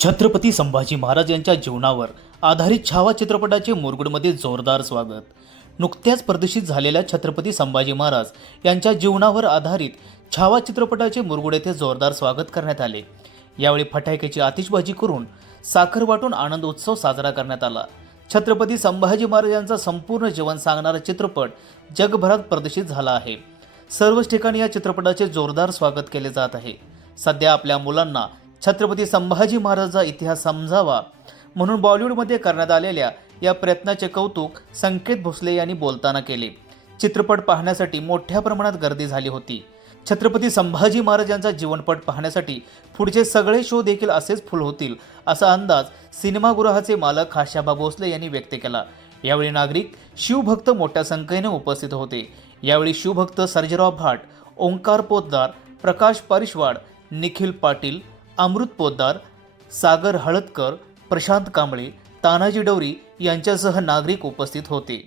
छत्रपती संभाजी महाराज यांच्या जीवनावर आधारित छावा चित्रपटाचे मुरगुडमध्ये जोरदार स्वागत. नुकत्याच प्रदर्शित झालेल्या छत्रपती संभाजी महाराज यांच्या जीवनावर आधारित छावा चित्रपटाचे मुरगुड येथे जोरदार स्वागत करण्यात आले. यावेळी फटाक्याची आतिषबाजी करून साखर वाटून आनंद उत्सव साजरा करण्यात आला. छत्रपती संभाजी महाराज यांचा संपूर्ण जीवन सांगणारा चित्रपट जगभरात प्रदर्शित झाला आहे. सर्वच ठिकाणी या चित्रपटाचे जोरदार स्वागत केले जात आहे. सध्या आपल्या मुलांना छत्रपती संभाजी महाराजांचा इतिहास समजावा म्हणून बॉलिवूडमध्ये करण्यात आलेल्या या प्रयत्नाचे कौतुक संकेत भोसले यांनी बोलताना केले. चित्रपट पाहण्यासाठी मोठ्या प्रमाणात गर्दी झाली होती. छत्रपती संभाजी महाराज यांचा जीवनपट पाहण्यासाठी पुढचे सगळे शो देखील असेच फुल होतील असा अंदाज सिनेमागृहाचे मालक खाशाबा भोसले यांनी व्यक्त केला. यावेळी नागरिक शिवभक्त मोठ्या संख्येने उपस्थित होते. यावेळी शिवभक्त सर्जेराव भाट, ओंकार पोतदार, प्रकाश परिशवाड, निखिल पाटील, अमृत पोद्दार, सागर हळदकर, प्रशांत कांबळे, तानाजी डवरी यांच्यासह नागरिक उपस्थित होते.